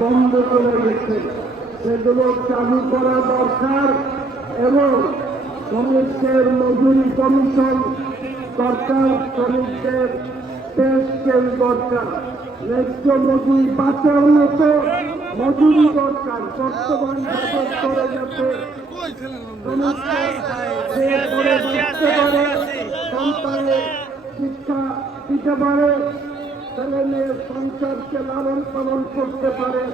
বন্ধ করে গেছে, সেগুলো চালু করা দরকার এবং শ্রমিকদের মজুরি কমিশন দরকার, শ্রমিকদের টেস্টের দরকার, ন্যায্য মজুরি বাঁচার মতো মজুরি দরকার। বর্তমান বাজেট করে যাতে সন্তানের শিক্ষা দিতে পারে, ছেলে মেয়ের সংসারকে লালন পালন করতে পারে,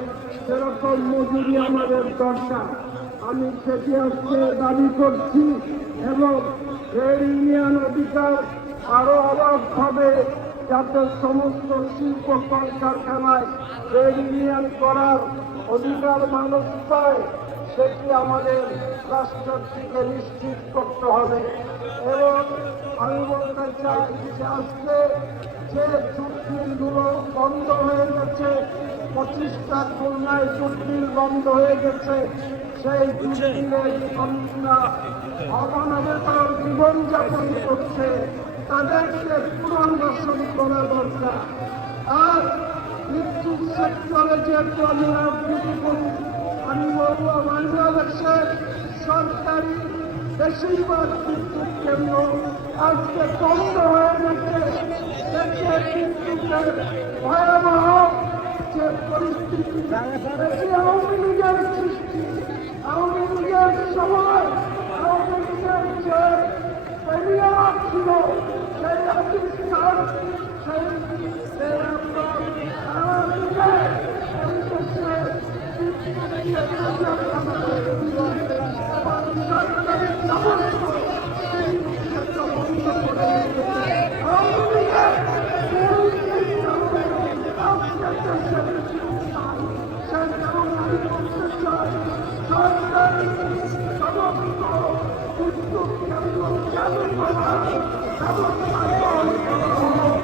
সেরকম মজুরি আমাদের দরকার। আমি সেটি আজকে দাবি করছি এবং ট্রেড ইউনিয়ন অধিকার আরো অবাধ হবে, যাতে সমস্ত শিল্প কলকারখানায় ট্রেড ইউনিয়ন করার অধিকার মানুষ পায়, সেটি আমাদের রাষ্ট্রের থেকে নিশ্চিত করতে হবে। এবং আমি বলতে চাই যে আজকে যে চুক্তিগুলো বন্ধ হয়ে গেছে, 25টা খুলনায় চুক্তি বন্ধ হয়ে গেছে, সেই চুক্তির শ্রমিকরা অমানবতার জীবনযাপন করছে, তাদেরকে পুনর্বাসন করা দরকার। আর বিদ্যুৎ সেক্টরে যেহেতু আমি রাজনীতি করি, আমি বলবো বাংলাদেশের সরকারি বেশিরভাগ বিদ্যুৎ কেন্দ্র আজকে বন্ধ হয়ে গেছে। বিদ্যুতের ভয়াবহ যে পরিস্থিতি, আওয়ামী লীগের সৃষ্টি, আওয়ামী লীগের সময় আওয়ামী লীগের যে পেরিয়ার ছিল, সেই আবিষ্কার সমস্ত উদ্যোগ কেন্দ্র চালু করা এবং